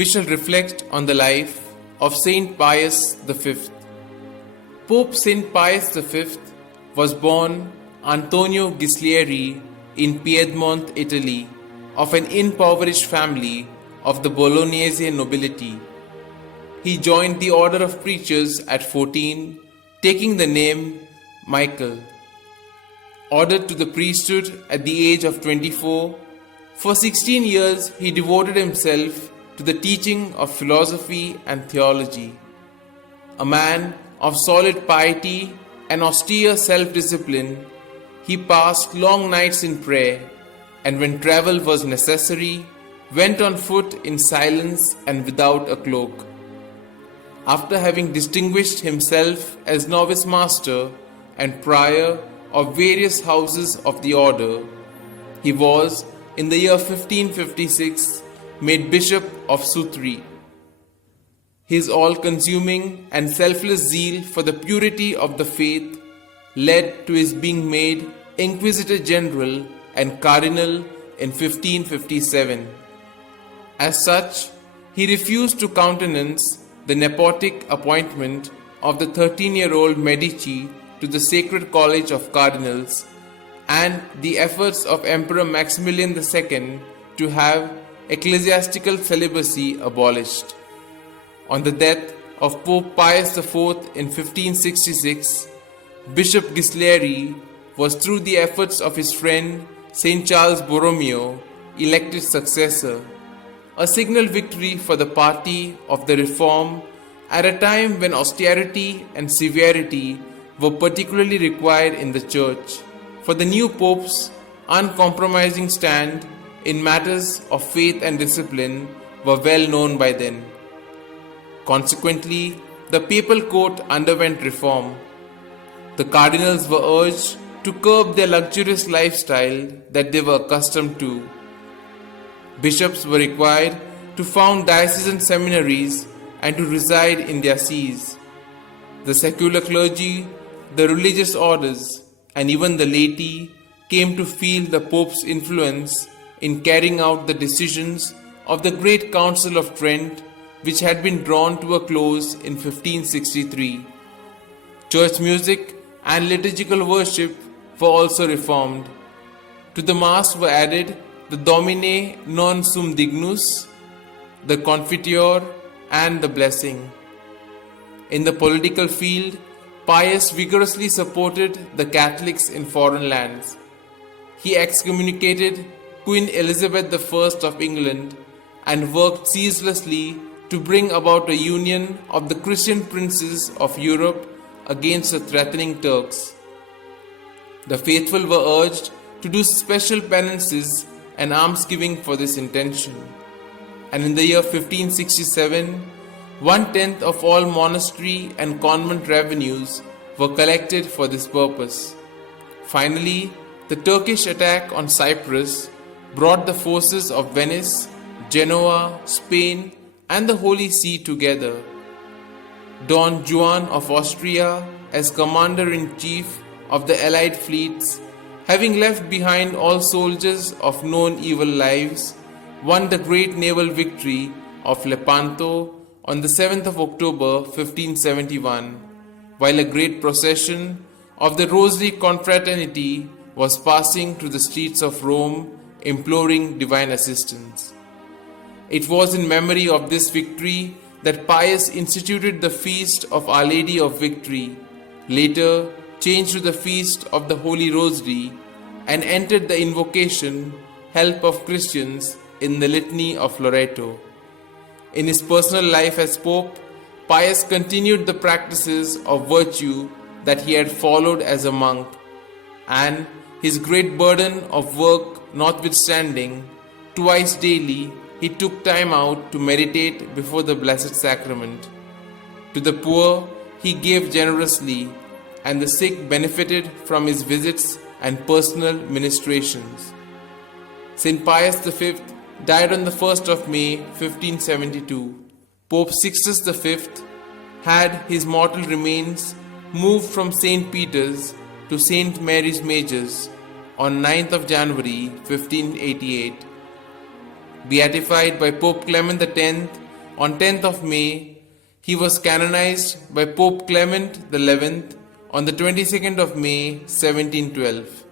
we shall reflect on the life of St. Pius V. Pope St. Pius V was born Antonio Ghislieri in Piedmont, Italy, of an impoverished family of the Bolognese nobility. He joined the order of preachers at 14, taking the name Michael. Ordered to the priesthood at the age of 24, for 16 years he devoted himself to the teaching of philosophy and theology. A man of solid piety and austere self-discipline, he passed long nights in prayer, and when travel was necessary, went on foot in silence and without a cloak. After having distinguished himself as novice master and prior of various houses of the order, he was, in the year 1556, made Bishop of Sutri. His all-consuming and selfless zeal for the purity of the faith led to his being made Inquisitor General and Cardinal in 1557. As such, he refused to countenance the nepotic appointment of the 13-year-old Medici to the Sacred College of Cardinals and the efforts of Emperor Maximilian II to have ecclesiastical celibacy abolished. On the death of Pope Pius IV in 1566, Bishop Ghislieri was, through the efforts of his friend St. Charles Borromeo, elected successor, a signal victory for the party of the Reform at a time when austerity and severity were particularly required in the Church, for the new Pope's uncompromising stand in matters of faith and discipline were well known by then. Consequently, the papal court underwent reform. The cardinals were urged to curb their luxurious lifestyle that they were accustomed to. Bishops were required to found diocesan seminaries and to reside in their sees. The secular clergy, the religious orders, and even the laity came to feel the Pope's influence in carrying out the decisions of the Great Council of Trent, which had been drawn to a close in 1563. Church music and liturgical worship were also reformed. To the Mass were added the Domine non sum dignus, the Confiteor, and the Blessing. In the political field, Pius vigorously supported the Catholics in foreign lands. He excommunicated Queen Elizabeth I of England and worked ceaselessly to bring about a union of the Christian princes of Europe against the threatening Turks. The faithful were urged to do special penances and almsgiving for this intention, and in the year 1567, 1/10 of all monastery and convent revenues were collected for this purpose. Finally, the Turkish attack on Cyprus brought the forces of Venice, Genoa, Spain, and the Holy See together. Don Juan of Austria, as commander-in-chief of the Allied fleets, having left behind all soldiers of known evil lives, won the great naval victory of Lepanto on the 7th of October 1571, while a great procession of the Rosary Confraternity was passing through the streets of Rome, imploring divine assistance. It was in memory of this victory that Pius instituted the feast of Our Lady of Victory, later changed to the feast of the Holy Rosary, and entered the invocation, Help of Christians, in the Litany of Loreto. In his personal life as Pope, Pius continued the practices of virtue that he had followed as a monk, and his great burden of work notwithstanding, twice daily he took time out to meditate before the Blessed Sacrament. To the poor he gave generously, and the sick benefited from his visits and personal ministrations. St. Pius V died on the 1st of May 1572. Pope Sixtus V had his mortal remains moved from St. Peter's to St. Mary's Major's on 9th of January 1588. Beatified by Pope Clement X on 10th of May, he was canonized by Pope Clement XI on the 22nd of May 1712.